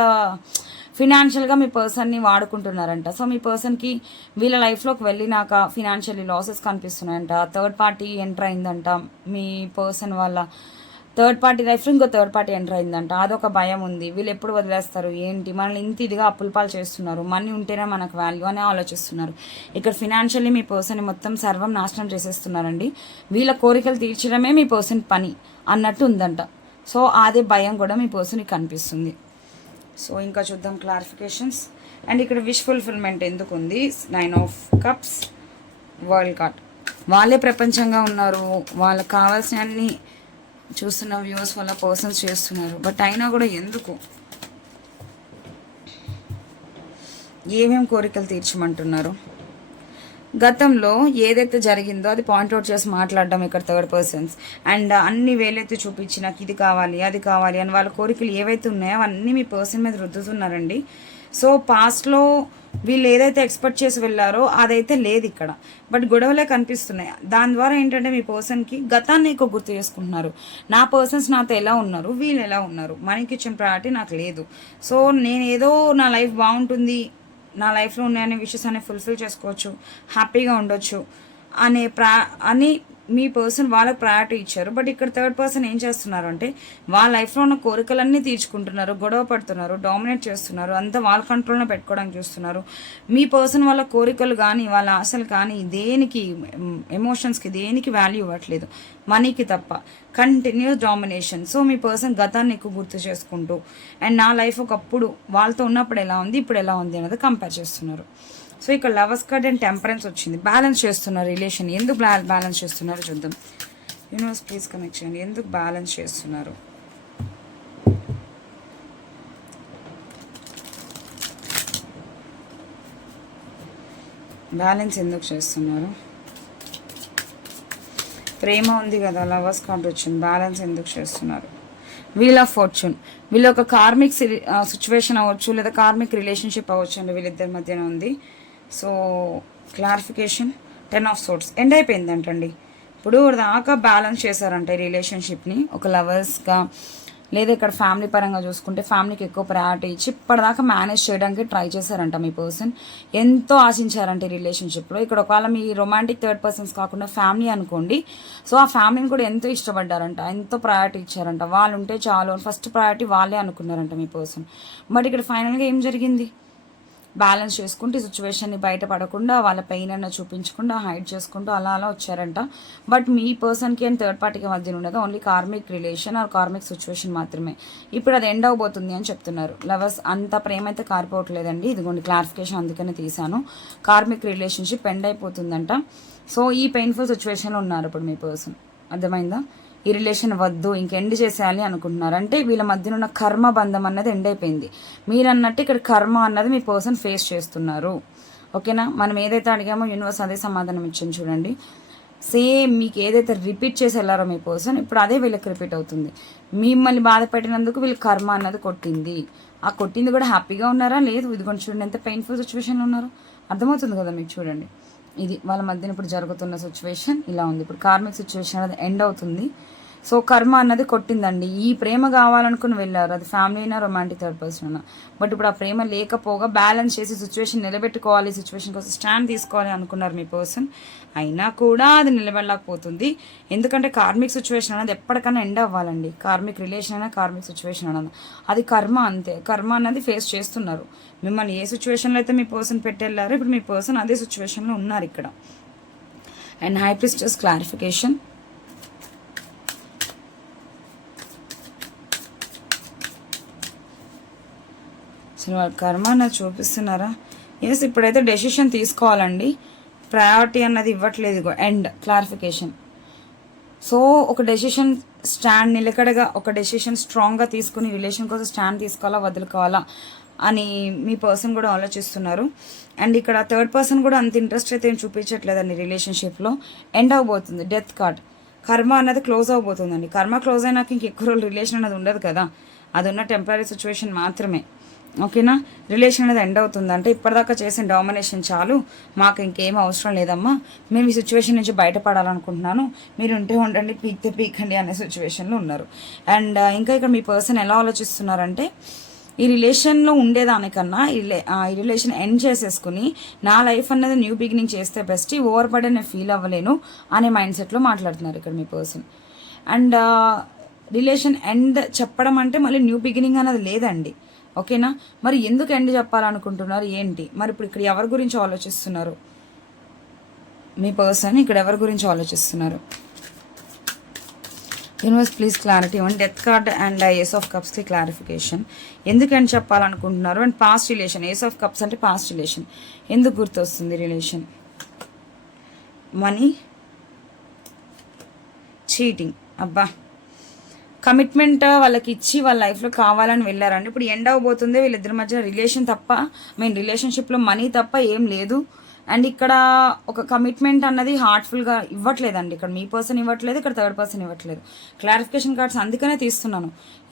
S1: ఫినాన్షియల్గా మీ పర్సన్ని వాడుకుంటున్నారంట. సో మీ పర్సన్కి వీళ్ళ లైఫ్లోకి వెళ్ళినాక ఫినాన్షియల్లీ లాసెస్ కనిపిస్తున్నాయంట. థర్డ్ పార్టీ ఎంటర్ అయిందంట. మీ పర్సన్ వాళ్ళ థర్డ్ పార్టీ లైఫ్లో ఇంకో థర్డ్ పార్టీ ఎంటర్ అయిందంట. అదొక భయం ఉంది. వీళ్ళు ఎప్పుడు వదిలేస్తారు? ఏంటి? మనల్ని ఇంత ఇదిగా అప్పుల పాలు చేస్తున్నారు. మనీ ఉంటేనే మనకు వాల్యూ అని ఆలోచిస్తున్నారు. ఇక్కడ ఫినాన్షియల్లీ మీ పర్సన్ మొత్తం సర్వం నాశనం చేసేస్తున్నారండి. వీళ్ళ కోరికలు తీర్చడమే మీ పర్సన్ పని అన్నట్టు ఉందంట. సో అదే భయం కూడా మీ పర్సన్కి కనిపిస్తుంది. సో ఇంకా చూద్దాం క్లారిఫికేషన్స్ అండ్ ఇక్కడ విష్ ఫుల్ఫిల్మెంట్ ఎందుకు ఉంది nine of cups world card వాళ్ళే ప్రపంచంగా ఉన్నారు. వాళ్ళకి కావాల్సిన అన్ని చూస్తున్న వ్యూస్ వల్ల పర్సన్స్ చేస్తున్నారు. బట్ అయినా కూడా ఎందుకు? ఏమేం కోరికలు తీర్చమంటున్నారు? గతంలో ఏదైతే జరిగిందో అది పాయింట్అవుట్ చేసి మాట్లాడడం ఇక్కడ థర్డ్ పర్సన్స్ అండ్ అన్ని వేలైతే చూపించి నాకు ఇది కావాలి అది కావాలి అని వాళ్ళ కోరికలు ఏవైతే ఉన్నాయో అవన్నీ మీ పర్సన్ మీద రుద్దుతున్నారండి. సో పాస్ట్లో వీళ్ళు ఏదైతే ఎక్స్పెక్ట్ చేసి వెళ్ళారో అదైతే లేదు ఇక్కడ. బట్ గొడవలే కనిపిస్తున్నాయి. దాని ద్వారా ఏంటంటే మీ పర్సన్కి గతాన్ని ఎక్కువ గుర్తు చేసుకుంటున్నారు. నా పర్సన్స్ నాతో ఎలా ఉన్నారు? వీళ్ళు ఎలా ఉన్నారు? మనకి ఇచ్చిన ప్రయారిటీ నాకు లేదు. సో నేను ఏదో నా లైఫ్ బాగుంటుంది నా లైఫ్లో ఉన్నాయనే విషయస్ అనేవి ఫుల్ఫిల్ చేసుకోవచ్చు హ్యాపీగా ఉండొచ్చు అనే ప్రా అని మీ పర్సన్ వాళ్ళకి ప్రయారిటీ ఇచ్చారు. బట్ ఇక్కడ థర్డ్ పర్సన్ ఏం చేస్తున్నారు అంటే వాళ్ళ లైఫ్లో ఉన్న కోరికలన్నీ తీర్చుకుంటున్నారు గొడవ పడుతున్నారు డామినేట్ చేస్తున్నారు అంతా వాళ్ళ కంట్రోల్లో పెట్టుకోవడానికి చూస్తున్నారు. మీ పర్సన్ వాళ్ళ కోరికలు కానీ వాళ్ళ ఆశలు కానీ దేనికి ఎమోషన్స్కి దేనికి వాల్యూ ఇవ్వట్లేదు. మనీకి తప్ప. కంటిన్యూస్ డామినేషన్ సో మీ పర్సన్ గతాన్ని ఎక్కువ గుర్తు చేసుకుంటూ అండ్ నా లైఫ్ ఒకప్పుడు వాళ్ళతో ఉన్నప్పుడు ఎలా ఉంది ఇప్పుడు ఎలా ఉంది అనేది కంపేర్ చేస్తున్నారు. సో ఇక్కడ లవర్స్ కార్డ్ అండ్ టెంపరెన్స్ వచ్చింది. బ్యాలెన్స్ చేస్తున్నారు రిలేషన్ ఎందుకు బ్యాలెన్స్ చేస్తున్నారు చూద్దాం. యూనివర్స్ ప్లీజ్ కనెక్ట్ చేయండి. ఎందుకు బ్యాలెన్స్ చేస్తున్నారు? బ్యాలెన్స్ ఎందుకు చేస్తున్నారు? ప్రేమ ఉంది కదా లవర్స్ కార్డ్ వచ్చింది. బ్యాలెన్స్ ఎందుకు చేస్తున్నారు? వీల్ ఆఫ్ ఫార్చ్యూన్ వీళ్ళు ఒక కార్మిక్ సిచ్యువేషన్ అవ్వచ్చు లేదా కార్మిక్ రిలేషన్షిప్ అవ్వచ్చు అండి వీళ్ళిద్దరి మధ్యన ఉంది. So clarification ten of swords end అయిపోయిందంటండి. ఇప్పుడు దాకా బ్యాలెన్స్ చేశారంట ఈ రిలేషన్షిప్ని ఒక లవర్స్గా లేదా ఇక్కడ ఫ్యామిలీ పరంగా చూసుకుంటే ఫ్యామిలీకి ఎక్కువ ప్రయారిటీ ఇచ్చి ఇప్పటిదాకా మేనేజ్ చేయడానికి ట్రై చేశారంట మీ పర్సన్ ఎంతో ఆశించారంటే రిలేషన్షిప్లో ఇక్కడ ఒకవేళ మీ రొమాంటిక్ థర్డ్ పర్సన్స్ కాకుండా ఫ్యామిలీ అనుకోండి సో ఆ ఫ్యామిలీని కూడా ఎంతో ఇష్టపడ్డారంట. ఎంతో ప్రయారిటీ ఇచ్చారంట. వాళ్ళు ఉంటే చాలు. ఫస్ట్ ప్రయారిటీ వాళ్ళే అనుకున్నారంట మీ పర్సన్ బట్ ఇక్కడ ఫైనల్గా ఏం జరిగింది? బ్యాలెన్స్ చేసుకుంటూ ఈ సిచ్యువేషన్ని బయటపడకుండా వాళ్ళ పెయిన్ అన్న చూపించకుండా హైడ్ చేసుకుంటూ అలా అలా వచ్చారంట. బట్ మీ పర్సన్కి అండ్ థర్డ్ పార్టీకి మధ్య ఉండదు only karmic relation or karmic situation మాత్రమే. ఇప్పుడు అది ఎండ్ అవబోతుంది అని చెప్తున్నారు. లవర్స్ అంత ప్రేమ అయితే కారిపోవట్లేదండి. ఇదిగోండి క్లారిఫికేషన్ అందుకనే తీశాను. కార్మిక్ రిలేషన్షిప్ ఎండ్ అయిపోతుందంట. సో ఈ పెయిన్ఫుల్ సిచ్యువేషన్లో ఉన్నారు ఇప్పుడు మీ పర్సన్. అర్థమైందా? ఈ రిలేషన్ వద్దు ఇంకెండ్ చేసేయాలి అనుకుంటున్నారు. అంటే వీళ్ళ మధ్యన ఉన్న కర్మ బంధం అన్నది ఎండ్ అయిపోయింది. మీరు అన్నట్టు ఇక్కడ కర్మ అన్నది మీ పర్సన్ ఫేస్ చేస్తున్నారు. ఓకేనా? మనం ఏదైతే అడిగామో యూనివర్స్ అదే సమాధానం ఇచ్చింది చూడండి. సేమ్ మీకు ఏదైతే రిపీట్ చేసి వెళ్ళారో మీ పర్సన్ ఇప్పుడు అదే వీళ్ళకి రిపీట్ అవుతుంది. మిమ్మల్ని బాధ పెట్టినందుకు వీళ్ళు కర్మ అన్నది కొట్టింది. ఆ కొట్టింది కూడా హ్యాపీగా ఉన్నారా? లేదు. ఇదిగోండి చూడండి ఎంత పెయిన్ఫుల్ సిచ్యువేషన్లో ఉన్నారో. అర్థమవుతుంది కదా మీకు చూడండి. ఇది వాళ్ళ మధ్యన ఇప్పుడు జరుగుతున్న సిచ్యువేషన్ ఇలా ఉంది. ఇప్పుడు కార్మిక్ సిచ్యువేషన్ అది ఎండ్ అవుతుంది. సో కర్మ అన్నది కొట్టిందండి. ఈ ప్రేమ కావాలనుకుని వెళ్ళారు. అది ఫ్యామిలీ అయినా రొమాంటిక్ థర్డ్ పర్సన్ అయినా. బట్ ఇప్పుడు ఆ ప్రేమ లేకపోగా బ్యాలెన్స్ చేసి సిచ్యువేషన్ నిలబెట్టుకోవాలి సిచ్యువేషన్ కోసం స్టాండ్ తీసుకోవాలి అనుకున్నారు మీ పర్సన్ అయినా కూడా అది నిలబడలేకపోతుంది. ఎందుకంటే కార్మిక్ సిచ్యువేషన్ అనేది ఎప్పటికైనా ఎండ్ అవ్వాలండి. కార్మిక్ రిలేషన్ అయినా కార్మిక్ సిచ్యువేషన్ అన్నది. అది కర్మ అంతే. కర్మ అన్నది ఫేస్ చేస్తున్నారు. మిమ్మల్ని ఏ సిచ్యువేషన్లో అయితే మీ పర్సన్ పెట్టెళ్ళారో ఇప్పుడు మీ పర్సన్ అదే సిచ్యువేషన్లో ఉన్నారు ఇక్కడ. అండ్ హైప్రిస్టర్స్ క్లారిఫికేషన్ అసలు వాళ్ళ కర్మ నాకు చూపిస్తున్నారా? ఎస్ ఇప్పుడైతే డెసిషన్ తీసుకోవాలండి. ప్రయారిటీ అన్నది ఇవ్వట్లేదు ఎండ్ క్లారిఫికేషన్ సో ఒక డెసిషన్ స్టాండ్ నిలకడగా ఒక డెసిషన్ స్ట్రాంగ్గా తీసుకుని రిలేషన్ కోసం స్టాండ్ తీసుకోవాలా వదులుకోవాలా అని మీ పర్సన్ కూడా ఆలోచిస్తున్నారు. అండ్ ఇక్కడ థర్డ్ పర్సన్ కూడా అంత ఇంట్రెస్ట్ అయితే ఏం చూపించట్లేదండి రిలేషన్షిప్లో ఎండ్ అవబోతుంది డెత్ కార్డ్ కర్మ అన్నది క్లోజ్ అవబోతుందండి. కర్మ క్లోజ్ అయినాక ఇంకెక్కువ రోజులు రిలేషన్ అనేది ఉండదు కదా. అది ఉన్న టెంపరీ సిచ్యువేషన్ మాత్రమే. ఓకేనా? రిలేషన్ అనేది ఎండ్ అవుతుంది అంటే ఇప్పటిదాకా చేసిన డామినేషన్ చాలు. మాకు ఇంకేం అవసరం లేదమ్మా. మేము ఈ సిచ్యువేషన్ నుంచి బయటపడాలనుకుంటున్నాను. మీరు ఉంటే ఉండండి పీక్తే పీకండి అనే సిచ్యువేషన్లో ఉన్నారు. అండ్ uh, ఇంకా ఇక్కడ మీ పర్సన్ ఎలా ఆలోచిస్తున్నారంటే ఈ రిలేషన్లో ఉండేదానికన్నా ఈ ఈ రిలేషన్ ఎండ్ చేసేసుకుని నా లైఫ్ అన్నది న్యూ బిగినింగ్ చేస్తే బెస్ట్ ఓవర్ పడే నేను ఫీల్ అవ్వలేను అనే మైండ్ సెట్లో మాట్లాడుతున్నారు ఇక్కడ మీ పర్సన్ అండ్ రిలేషన్ ఎండ్ చెప్పడం అంటే మళ్ళీ న్యూ బిగినింగ్ అనేది లేదండి. ఓకేనా? మరి ఎందుకు ఎండ్ చెప్పాలనుకుంటున్నారు? ఏంటి? మరి ఇప్పుడు ఇక్కడ ఎవరి గురించి ఆలోచిస్తున్నారు? మీ పర్సన్ ఇక్కడ ఎవరి గురించి ఆలోచిస్తున్నారు? యూనివర్స్ ప్లీజ్ క్లారిటీ ఇవ్వండి. Death card and ace of కప్స్కి clarification. ఎందుకని చెప్పాలనుకుంటున్నారు? And past relation. Ace of cups అంటే పాస్ట్ రిలేషన్. ఎందుకు గుర్తొస్తుంది రిలేషన్? మనీ? చీటింగ్. అబ్బా! కమిట్మెంట్ వాళ్ళకి ఇచ్చి వాళ్ళ లైఫ్లో కావాలని వెళ్ళారండి. ఇప్పుడు ఎండ్ అవబోతుంది వీళ్ళిద్దరి మధ్య రిలేషన్ తప్ప మెయిన్ రిలేషన్షిప్లో మనీ తప్ప ఏం లేదు. అండ్ ఇక్కడ ఒక కమిట్మెంట్ అన్నది హార్ట్ఫుల్గా ఇవ్వట్లేదండి. ఇక్కడ మీ పర్సన్ ఇవ్వట్లేదు ఇక్కడ థర్డ్ పర్సన్ ఇవ్వట్లేదు. క్లారిఫికేషన్ కార్డ్స్ అందుకనే తీస్తున్నాను.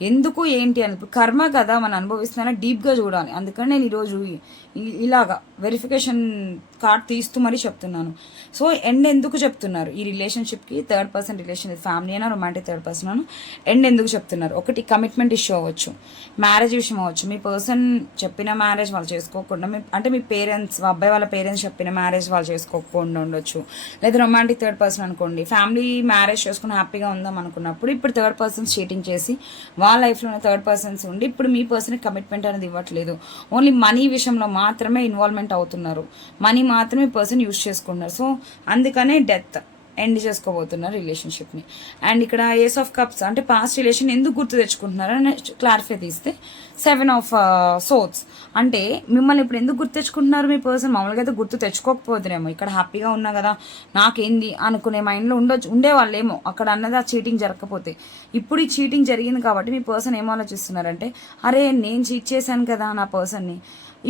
S1: ఎందుకు ఏంటి అని. ఇప్పుడు కర్మ కదా మనం అనుభవిస్తున్నా డీప్గా చూడాలి. అందుకని నేను ఈరోజు ఇలాగా వెరిఫికేషన్ కార్డ్ తీస్తూ మరీ చెప్తున్నాను. సో ఎండ్ ఎందుకు చెప్తున్నారు? ఈ రిలేషన్షిప్కి థర్డ్ పర్సన్ రిలేషన్ ఫ్యామిలీ అయినా రొమాంటిక్ థర్డ్ పర్సన్ అయినా ఎండ్ ఎందుకు చెప్తున్నారు? ఒకటి కమిట్మెంట్ ఇష్యూ అవ్వచ్చు. మ్యారేజ్ విషయం అవ్వచ్చు. మీ పర్సన్ చెప్పిన మ్యారేజ్ వాళ్ళు చేసుకోకుండా మీ అంటే మీ పేరెంట్స్ అబ్బాయి వాళ్ళ పేరెంట్స్ చెప్పిన మ్యారేజ్ వాళ్ళు చేసుకోకుండా ఉండొచ్చు. లేదా రొమాంటిక్ థర్డ్ పర్సన్ అనుకోండి ఫ్యామిలీ మ్యారేజ్ చేసుకుని హ్యాపీగా ఉందాం అనుకున్నప్పుడు ఇప్పుడు థర్డ్ పర్సన్స్ చీటింగ్ చేసి వాళ్ళ లైఫ్లో ఉన్న థర్డ్ పర్సన్స్ ఉండి ఇప్పుడు మీ పర్సన్కి కమిట్మెంట్ అనేది ఇవ్వట్లేదు. ఓన్లీ మనీ విషయంలో మా మాత్రమే ఇన్వాల్వ్మెంట్ అవుతున్నారు. మనీ మాత్రమే పర్సన్ యూస్ చేసుకుంటున్నారు. సో అందుకనే డెత్ ఎండ్ చేసుకోబోతున్నారు రిలేషన్షిప్ని. అండ్ ఇక్కడ ఏస్ ఆఫ్ కప్స్ అంటే పాస్ట్ రిలేషన్ ఎందుకు గుర్తు తెచ్చుకుంటున్నారు అని క్లారిఫై తీస్తే సెవెన్ ఆఫ్ సోట్స్ అంటే మిమ్మల్ని ఇప్పుడు ఎందుకు గుర్తు తెచ్చుకుంటున్నారు మీ పర్సన్? మామూలుగా అయితే గుర్తు తెచ్చుకోకపోతున్నామో ఇక్కడ హ్యాపీగా ఉన్నా కదా నాకేంది అనుకునే మైండ్లో ఉండొచ్చు ఉండేవాళ్ళేమో. అక్కడ అన్నది ఆ చీటింగ్ జరగకపోతే. ఇప్పుడు ఈ చీటింగ్ జరిగింది కాబట్టి మీ పర్సన్ ఏం ఆలోచిస్తున్నారంటే అరే నేను చీట్ చేశాను కదా నా పర్సన్ని.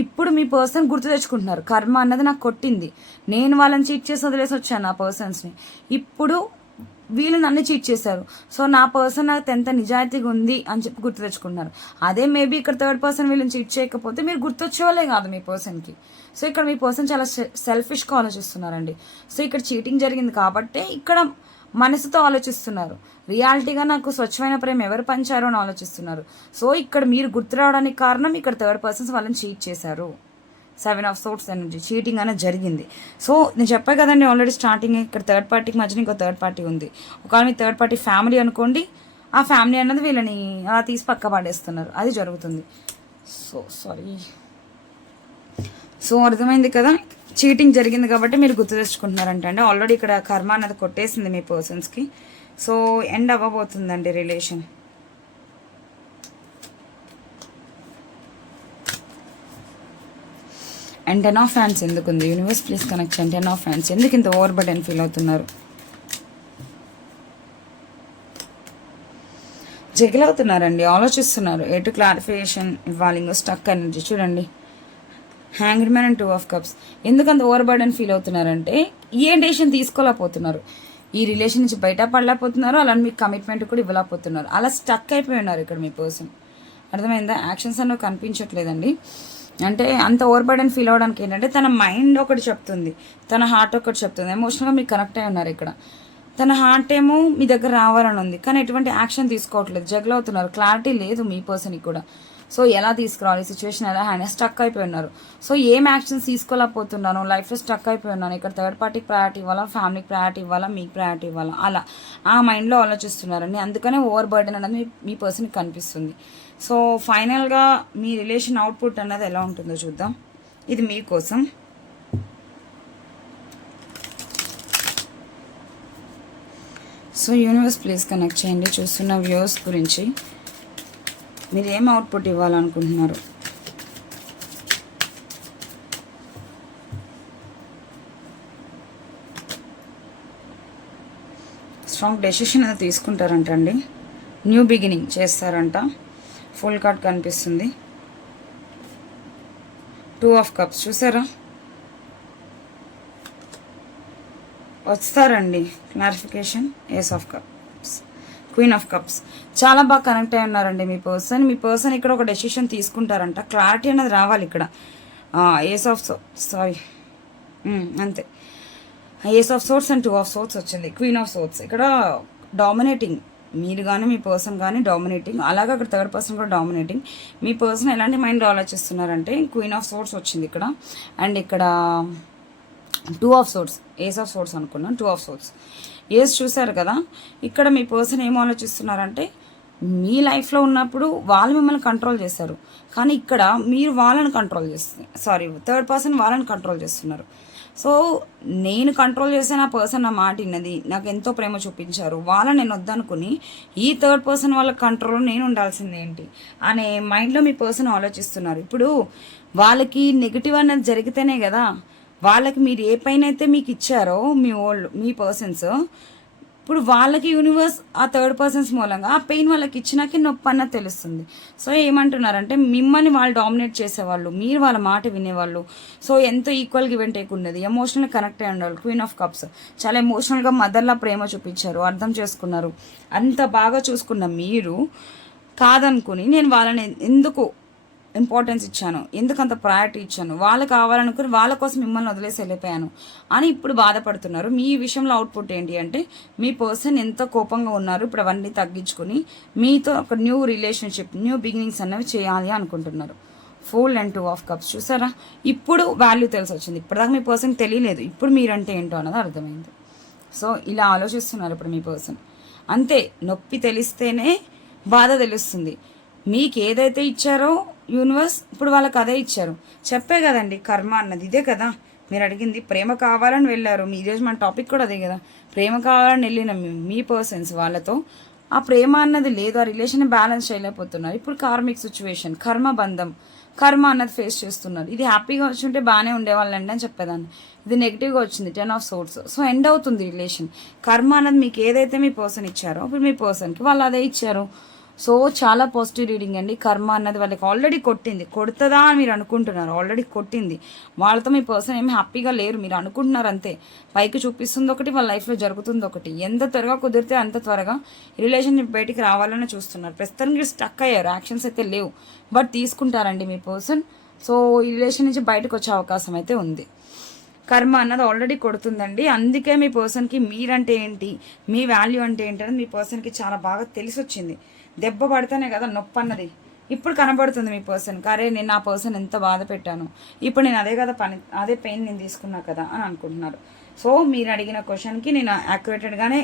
S1: ఇప్పుడు మీ పర్సన్ గుర్తు తెచ్చుకుంటున్నారు. కర్మ అన్నది నాకు కొట్టింది. నేను వాళ్ళని చీట్ చేసి వదిలేసి వచ్చాను ఆ పర్సన్స్ని ఇప్పుడు వీళ్ళు నన్ను చీట్ చేశారు. సో నా పర్సన్ నాకు ఎంత నిజాయితీగా ఉంది అని చెప్పి గుర్తు తెచ్చుకుంటున్నారు. అదే మేబీ ఇక్కడ థర్డ్ పర్సన్ వీళ్ళని చీట్ చేయకపోతే మీరు గుర్తొచ్చేవాళ్ళే కాదు మీ పర్సన్కి సో ఇక్కడ మీ పర్సన్ చాలా సెల్ఫిష్గా ఆలోచిస్తున్నారండి. సో ఇక్కడ చీటింగ్ జరిగింది కాబట్టే ఇక్కడ మనసుతో ఆలోచిస్తున్నారు. రియాలిటీగా నాకు స్వచ్ఛమైన ప్రేమ ఎవరు పంచారు అని ఆలోచిస్తున్నారు. సో ఇక్కడ మీరు గుర్తు రావడానికి కారణం ఇక్కడ థర్డ్ పర్సన్స్ వాళ్ళని చీట్ చేశారు. Seven of swords energy cheating అనేది జరిగింది. సో నేను చెప్పా కదండి ఆల్రెడీ స్టార్టింగ్ ఇక్కడ థర్డ్ పార్టీకి మధ్యన ఇంకో థర్డ్ పార్టీ ఉంది. ఒకవేళ మీ థర్డ్ పార్టీ ఫ్యామిలీ అనుకోండి ఆ ఫ్యామిలీ అన్నది వీళ్ళని అలా తీసి పక్క పడేస్తున్నారు. అది జరుగుతుంది. సో సారీ సో అర్థమైంది కదా? చీటింగ్ జరిగింది కాబట్టి మీరు గుర్తు తెచ్చుకుంటున్నారంట అండి. ఆల్రెడీ ఇక్కడ కర్మ అనేది కొట్టేసింది మీ పర్సన్స్కి సో ఎండ్ అవ్వబోతుందండి రిలేషన్ అండ్ టెన్ ఆఫ్ ఫ్యాన్స్ ఎందుకు ఉంది universe please connection ten of fans ఎందుకు ఇంత ఓవర్ బటన్ ఫీల్ అవుతున్నారు? జగిల్ అవుతున్నారండి ఆలోచిస్తున్నారు. ఎటు క్లారిఫికేషన్ ఇవ్వాలి ఇంకో స్టక్ ఎనర్జీ చూడండి. Hanged man and two of cups ఎందుకంత ఓవర్ బర్డెన్ ఫీల్ అవుతున్నారంటే ఏ డెసిషన్ తీసుకోలేకపోతున్నారు. ఈ రిలేషన్ నుంచి బయట పడలేకపోతున్నారు అలానే మీకు కమిట్మెంట్ కూడా ఇవ్వలేకపోతున్నారు. అలా స్టక్ అయిపోయి ఉన్నారు ఇక్కడ మీ పర్సన్ అర్థమైందా? యాక్షన్స్ అన్నవి కనిపించట్లేదండి. అంటే అంత ఓవర్ బర్డెన్ ఫీల్ అవ్వడానికి ఏంటంటే తన మైండ్ ఒకటి చెప్తుంది. తన హార్ట్ ఒకటి చెప్తుంది. ఎమోషనల్గా మీరు కనెక్ట్ అయి ఉన్నారు ఇక్కడ. తన హార్ట్ ఏమో మీ దగ్గర రావాలని ఉంది. కానీ ఎటువంటి యాక్షన్ తీసుకోవట్లేదు. జగల్ అవుతున్నారు. క్లారిటీ లేదు మీ పర్సన్కి కూడా. సో ఎలా తీసుకురావాలి? సిచ్యువేషన్ ఎలా? హ్యాండ్ స్టక్ అయిపోయి ఉన్నారు. సో ఏం యాక్షన్స్ తీసుకోలేకపోతున్నాను? లైఫ్లో స్టక్ అయిపోయి ఉన్నాను. ఇక్కడ థర్డ్ పార్టీకి ప్రయారిటీ ఇవ్వాలా? ఫ్యామిలీకి ప్రయారిటీ ఇవ్వాలా? మీకు ప్రయారిటీ ఇవ్వాలా? అలా. ఆ మైండ్లో ఆలోచిస్తున్నారండి అందుకనే ఓవర్ బర్డెన్ అనేది మీ- పర్సన్కి కనిపిస్తుంది. సో ఫైనల్గా మీ రిలేషన్ అవుట్పుట్ అన్నది ఎలా ఉంటుందో చూద్దాం. ఇది మీకోసం సో యూనివర్స్ ప్లీజ్ కనెక్ట్ చేయండి. చూస్తున్న వ్యూస్ గురించి. మీరు ఏం అవుట్పుట్ ఇవ్వాలనుకుంటున్నారు? స్ట్రాంగ్ డెసిషన్ అది తీసుకుంటారంట అండి. న్యూ బిగినింగ్ చేస్తారంట. ఫుల్ కార్డ్ కనిపిస్తుంది. టూ ఆఫ్ కప్స్ చూసారా? వస్తారండి. Clarification ace of cups queen of cups చాలా బాగా కనెక్ట్ అయి ఉన్నారండి మీ పర్సన్ మీ పర్సన్ ఇక్కడ ఒక డెసిషన్ తీసుకుంటారంట. క్లారిటీ అనేది రావాలి ఇక్కడ. ఏస్ ఆఫ్ సారీ అంతే. Ace of swords and two of swords వచ్చింది. క్వీన్ ఆఫ్ సోర్ట్స్ ఇక్కడ డామినేటింగ్ మీరు కానీ మీ పర్సన్ కానీ డామినేటింగ్ అలాగే అక్కడ థర్డ్ పర్సన్ కూడా డామినేటింగ్ మీ పర్సన్ ఎలాంటి మైండ్ ఆలోచిస్తున్నారంటే క్వీన్ ఆఫ్ సోర్ట్స్ వచ్చింది ఇక్కడ. అండ్ ఇక్కడ two of swords ace of swords అనుకున్నాను. టూ ఆఫ్ సోర్ట్స్ ఏజ్ చూశారు కదా? ఇక్కడ మీ పర్సన్ ఏం ఆలోచిస్తున్నారంటే మీ లైఫ్లో ఉన్నప్పుడు వాళ్ళు మిమ్మల్ని కంట్రోల్ చేశారు. కానీ ఇక్కడ మీరు వాళ్ళని కంట్రోల్ చేస్తున్నారు సారీ థర్డ్ పర్సన్ వాళ్ళని కంట్రోల్ చేస్తున్నారు. సో నేను కంట్రోల్ చేసే నా పర్సన్ నా మాట విన్నది నాకు ఎంతో ప్రేమ చూపించారు. వాళ్ళని నేను వద్దనుకుని ఈ థర్డ్ పర్సన్ వాళ్ళ కంట్రోల్లో నేను ఉండాల్సింది ఏంటి? అనే మైండ్లో మీ పర్సన్ ఆలోచిస్తున్నారు. ఇప్పుడు వాళ్ళకి నెగిటివ్ అన్నది జరిగితేనే కదా వాళ్ళకి మీరు ఏ పైన అయితే మీకు ఇచ్చారో మీ ఓల్డ్ మీ పర్సన్స్ ఇప్పుడు వాళ్ళకి యూనివర్స్ ఆ థర్డ్ పర్సన్స్ మూలంగా ఆ పెయిన్ వాళ్ళకి ఇచ్చినాకే నొప్పి అన్న తెలుస్తుంది. సో ఏమంటున్నారంటే మిమ్మల్ని వాళ్ళు డామినేట్ చేసేవాళ్ళు మీరు వాళ్ళ మాట వినేవాళ్ళు. సో ఎంతో equal give and take emotional connect అయ్యి ఉండాలి. క్వీన్ ఆఫ్ కప్స్ చాలా ఎమోషనల్గా మదర్లా ప్రేమ చూపించారు అర్థం చేసుకున్నారు. అంత బాగా చూసుకున్న మీరు కాదనుకుని నేను వాళ్ళని ఎందుకు ఇంపార్టెన్స్ ఇచ్చాను. ఎందుకు అంత ప్రయారిటీ ఇచ్చాను? వాళ్ళు కావాలనుకుని వాళ్ళ కోసం మిమ్మల్ని వదిలేసి వెళ్ళిపోయాను అని ఇప్పుడు బాధపడుతున్నారు. మీ విషయంలో అవుట్పుట్ ఏంటి అంటే మీ పర్సన్ ఎంత కోపంగా ఉన్నారు ఇప్పుడు అవన్నీ తగ్గించుకుని మీతో ఒక న్యూ రిలేషన్షిప్ న్యూ బిగినింగ్స్ అనేవి చేయాలి అనుకుంటున్నారు. Fool and two of cups చూసారా? ఇప్పుడు వాల్యూ తెలిసి వచ్చింది ఇప్పటిదాకా మీ పర్సన్ తెలియలేదు. ఇప్పుడు మీరంటే ఏంటో అన్నది అర్థమైంది. సో ఇలా ఆలోచిస్తున్నారు ఇప్పుడు మీ పర్సన్ అంతే నొప్పి తెలిస్తేనే బాధ తెలుస్తుంది. మీకు ఏదైతే ఇచ్చారో యూనివర్స్ ఇప్పుడు వాళ్ళకి అదే ఇచ్చారు. చెప్పే కదండి కర్మ అన్నది. ఇదే కదా. మీరు అడిగింది ప్రేమ కావాలని వెళ్ళారు. మీ ఈరోజు మన టాపిక్ కూడా అదే కదా. ప్రేమ కావాలని వెళ్ళిన మీ- పర్సన్స్ వాళ్ళతో ఆ ప్రేమ అన్నది లేదు ఆ రిలేషన్ బ్యాలెన్స్ చేయలేకపోతున్నారు. ఇప్పుడు కార్మిక్ సిచ్యువేషన్ కర్మ బంధం కర్మ అన్నది ఫేస్ చేస్తున్నారు. ఇది హ్యాపీగా వచ్చి ఉంటే బాగానే ఉండేవాళ్ళండి అని చెప్పేదాన్ని. ఇది నెగిటివ్గా వచ్చింది ten of swords so end అవుతుంది రిలేషన్ కర్మ అన్నది మీకు ఏదైతే మీ పర్సన్ ఇచ్చారో ఇప్పుడు మీ పర్సన్కి వాళ్ళు అదే ఇచ్చారు. సో చాలా పాజిటివ్ రీడింగ్ అండి. కర్మ అన్నది వాళ్ళకి ఆల్రెడీ కొట్టింది. కొడుతుందా అని మీరు అనుకుంటున్నారు. ఆల్రెడీ కొట్టింది. వాళ్ళతో మీ పర్సన్ ఏమి హ్యాపీగా లేరు. మీరు అనుకుంటున్నారు అంతే. పైకి చూపిస్తుంది ఒకటి వాళ్ళ లైఫ్లో జరుగుతుంది ఒకటి. ఎంత త్వరగా కుదిరితే అంత త్వరగా రిలేషన్షిప్ బయటికి రావాలని చూస్తున్నారు. ప్రస్తుతానికి స్టక్ అయ్యారు. యాక్షన్స్ అయితే లేవు. బట్ తీసుకుంటారండి మీ పర్సన్ సో ఈ రిలేషన్ నుంచి బయటకు వచ్చే అవకాశం అయితే ఉంది. కర్మ అన్నది ఆల్రెడీ కొడుతుందండి. అందుకే మీ పర్సన్కి మీరంటే ఏంటి? మీ వాల్యూ అంటే ఏంటి అని మీ పర్సన్కి చాలా బాగా తెలిసి వచ్చింది దెబ్బ పడితేనే కదా నొప్పి అన్నది ఇప్పుడు కనబడుతుంది మీ పర్సన్. కరే నేను నా పర్సన్ ఎంత బాధ పెట్టాను. ఇప్పుడు నేను అదే కదా పని అదే పెయిన్ నేను తీసుకున్నా కదా అని అనుకుంటున్నారు. సో మీరు అడిగిన క్వశ్చన్కి నేను యాక్యురేటెడ్గానే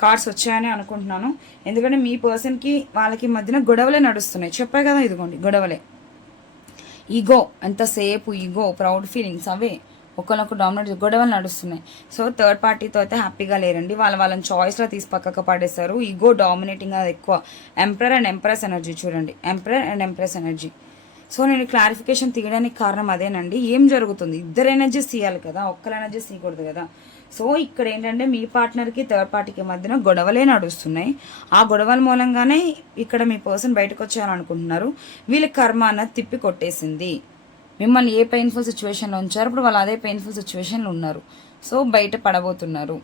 S1: కార్డ్స్ వచ్చాయని అనుకుంటున్నాను. ఎందుకంటే మీ పర్సన్కి వాళ్ళకి మధ్యన గొడవలే నడుస్తున్నాయి. చెప్పే కదా ఇదిగోండి గొడవలే. ఈగో ఎంతసేపు ఈగో ప్రౌడ్ ఫీలింగ్స్ అవే. ఒకరినొకరు డామినేట్ గొడవలు నడుస్తున్నాయి. సో థర్డ్ పార్టీతో అయితే హ్యాపీగా లేరండి. వాళ్ళ వాళ్ళని చాయిస్లో తీసి పక్కకు పడేస్తారు ఈగో డామినేటింగ్ అది ఎక్కువ. ఎంప్రర్ అండ్ ఎంప్రెస్ ఎనర్జీ చూడండి. Emperor and empress energy so నేను క్లారిఫికేషన్ తీయడానికి కారణం అదేనండి. ఏం జరుగుతుంది? ఇద్దరు ఎనర్జీస్ తీయాలి కదా. ఒక్కరు ఎనర్జీస్ తీయకూడదు కదా. సో ఇక్కడ ఏంటంటే మీ పార్ట్నర్కి థర్డ్ పార్టీకి మధ్యన గొడవలే నడుస్తున్నాయి. ఆ గొడవల మూలంగానే ఇక్కడ మీ పర్సన్ బయటకు వచ్చారనుకుంటున్నారు వీళ్ళ కర్మ అన్నది తిప్పి కొట్టేసింది. మిమ్మల్ని ఏ పెయిన్ఫుల్ సిచ్యువేషన్లో ఉంచారు ఇప్పుడు వాళ్ళు అదే పెయిన్ఫుల్ సిచ్యువేషన్లో ఉన్నారు. సో బయట పడబోతున్నారు.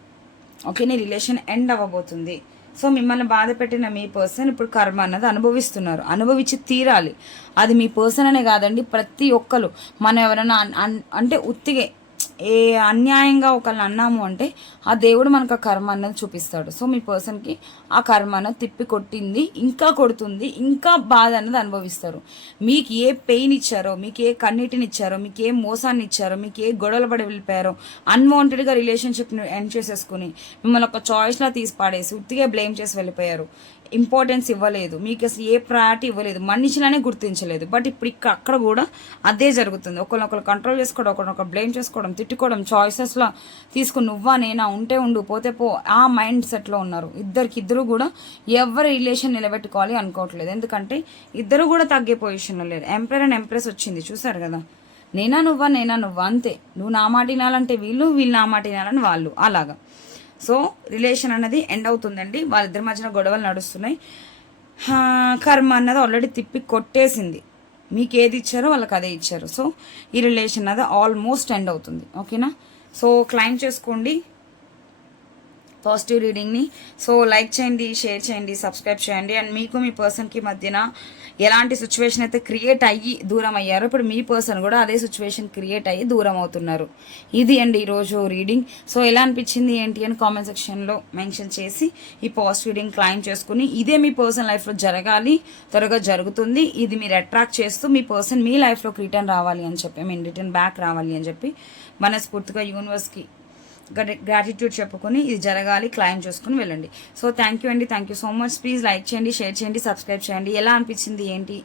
S1: ఓకే నీ రిలేషన్ ఎండ్ అవ్వబోతుంది. సో మిమ్మల్ని బాధ పెట్టిన మీ పర్సన్ ఇప్పుడు కర్మ అన్నది అనుభవిస్తున్నారు. అనుభవించి తీరాలి. అది మీ పర్సన్ అనే కాదండి ప్రతి ఒక్కరు. మనం ఎవరైనా అన్- అంటే ఉత్తిగే ఏ అన్యాయంగా ఒకళ్ళని అన్నాము అంటే ఆ దేవుడు మనకు ఆ కర్మ అన్నది చూపిస్తాడు. సో మీ పర్సన్కి ఆ కర్మ అన్నది తిప్పి కొట్టింది ఇంకా కొడుతుంది ఇంకా బాధ అన్నది అనుభవిస్తారు. మీకు ఏ పెయిన్ ఇచ్చారో మీకు ఏ కన్నీటిని ఇచ్చారో మీకు ఏ మోసాన్ని ఇచ్చారో మీకు ఏ గొడవలు పడి వెళ్ళిపోయారో అన్వాంటెడ్గా రిలేషన్షిప్ని ఎండ్ చేసేసుకుని మిమ్మల్ని ఒక చాయిస్లా తీసి పాడేసి ఉత్తిగా బ్లేమ్ చేసి వెళ్ళిపోయారు. ఇంపార్టెన్స్ ఇవ్వలేదు. మీకు అసలు ఏ ప్రయారిటీ ఇవ్వలేదు. మనిషిలానే గుర్తించలేదు. బట్ ఇప్పుడు ఇక్కడ అక్కడ కూడా అదే జరుగుతుంది. ఒకరినొకరు కంట్రోల్ చేసుకోవడం ఒకరినొకరు బ్లేమ్ చేసుకోవడం తిట్టుకోవడం చాయిసెస్లో తీసుకుని నువ్వా నేనా ఉంటే ఉండు పోతే పో ఆ మైండ్ సెట్లో ఉన్నారు. ఇద్దరికి ఇద్దరు కూడా ఎవరి రిలేషన్ నిలబెట్టుకోవాలి అనుకోవట్లేదు. ఎందుకంటే ఇద్దరు కూడా తగ్గే పొజిషన్లో లేరు. ఎంపైర్ అండ్ ఎంప్రెస్ వచ్చింది. చూసారు కదా? నేనా నువ్వా నేనా నువ్వా అంతే. నువ్వు నా మాట వినాలంటే వీళ్ళు వీళ్ళు నా మాట వినాలని వాళ్ళు. అలాగా. సో రిలేషన్ అన్నది ఎండ్ అవుతుందండి. వాళ్ళిద్దరి మధ్యన గొడవలు నడుస్తున్నాయి. కర్మ అన్నది ఆల్రెడీ తిప్పి కొట్టేసింది. మీకు ఏది ఇచ్చారో వాళ్ళకి అదే ఇచ్చారు. సో ఈ రిలేషన్ అన్నది ఆల్మోస్ట్ ఎండ్ అవుతుంది. ఓకేనా? సో క్లైమ్ చేసుకోండి. పాజిటివ్ రీడింగ్ని సో లైక్ చేయండి షేర్ చేయండి సబ్స్క్రైబ్ చేయండి. అండ్ మీకు మీ పర్సన్కి మధ్యన ఎలాంటి సిచ్యువేషన్ అయితే క్రియేట్ అయ్యి దూరం అయ్యారో ఇప్పుడు మీ పర్సన్ కూడా అదే సిచ్యువేషన్ క్రియేట్ అయ్యి దూరం అవుతున్నారు. ఇది అండి ఈరోజు రీడింగ్ సో ఎలా అనిపించింది ఏంటి అని కామెంట్ సెక్షన్లో మెన్షన్ చేసి ఈ పాజిటివ్ రీడింగ్ క్లైమ్ చేసుకుని ఇదే మీ పర్సన్ లైఫ్లో జరగాలి త్వరగా జరుగుతుంది. ఇది మీరు అట్రాక్ట్ చేస్తూ మీ పర్సన్ మీ లైఫ్లోకి రిటర్న్ రావాలి అని చెప్పి మీన్ రిటర్న్ బ్యాక్ రావాలి అని చెప్పి మనస్ఫూర్తిగా యూనివర్స్కి గ్రాటిట్యూడ్ చెప్పుకొని ఇది జరగాలి క్లైమ్ చేసుకుని వెళ్ళండి. సో థ్యాంక్ యూ అండి thank you so much please like చేయండి షేర్ చేయండి సబ్స్క్రైబ్ చేయండి. ఎలా అనిపించింది ఏంటి?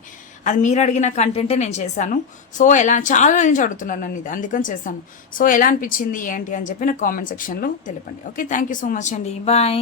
S1: అది మీరు అడిగిన కంటెంటే నేను చేశాను. సో ఎలా చాలా నుంచి అడుగుతున్నాను నన్ను ఇది అందుకని చేశాను. సో ఎలా అనిపించింది ఏంటి అని చెప్పి నాకు కామెంట్ సెక్షన్లో తెలిపండి. Okay thank you so much అండి. బాయ్